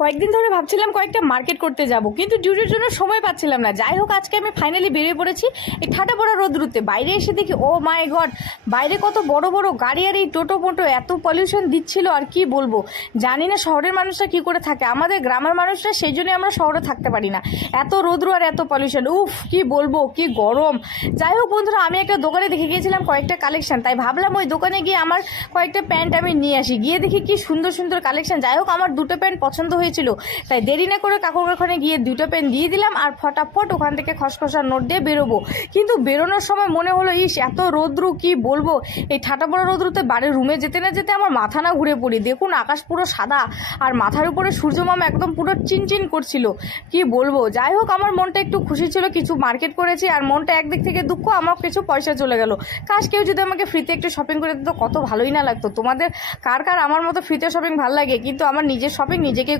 কয়েকদিন ধরে ভাবছিলাম কয়েকটা মার্কেট করতে যাব, কিন্তু ডিউটির জন্য সময় পাচ্ছিলাম না। যাই হোক, আজকে আমি ফাইনালি বেরিয়ে পড়েছি এই ঠাটা পড়া রোদ্রুতে। বাইরে এসে দেখি ও মাই গড, বাইরে কত বড় বড় গাড়ি আর এই টোটো মোটো এত পলিউশন দিচ্ছিল, আর কি বলবো। জানি না শহরের মানুষরা কি করে থাকে, আমাদের গ্রামের মানুষরা সেই জন্যই আমরা শহরে থাকতে পারি না। এত রোদ্রু আর এত পলিউশন, উফ কি বলবো, কি গরম। যাই হোক বন্ধুরা, আমি একটা দোকানে দেখে গিয়েছিলাম কয়েকটা কালেকশন, তাই ভাবলাম ওই দোকানে গিয়ে আমার কয়েকটা প্যান্ট আমি নিয়ে আসি। গিয়ে দেখি কি সুন্দর সুন্দর কালেকশন। যাই হোক, আমার দুটো প্যান্ট পছন্দ হয়েছিল, তাই দেরি না করে কাকুর ওখানে গিয়ে দুটো প্যান্ট দিয়ে দিলাম আর ফটাফট ওখান থেকে খসখসা নোট দিয়ে বেরোবো। কিন্তু বেরোনোর সময় মনে হলো, ইস এত রৌদ্র, কি বলবো। এই ঠাটা পড়া রৌদ্রতে বাড়ির রুমে যেতে না যেতে আমার মাথা না ঘুরে পড়ি। দেখুন আকাশ পুরো সাদা আর মাথার উপরে সূর্যমামা একদম পুরো চিনচিন করছিল, কি বলবো। যাই হোক, আমার মনটা একটু খুশি ছিল, কিছু মার্কেট করেছি, আর মনটা একদিক থেকে দুঃখ, আমার কিছু পয়সা চলে গেল। কাশ কেউ যদি আমাকে ফ্রিতে একটু শপিং করে দিত, কত ভালোই না লাগতো। তোমাদের কার কার আমার মতো ফ্রিতে শপিং ভালো লাগে, কিন্তু আমার নিজের শপিং নিজেকে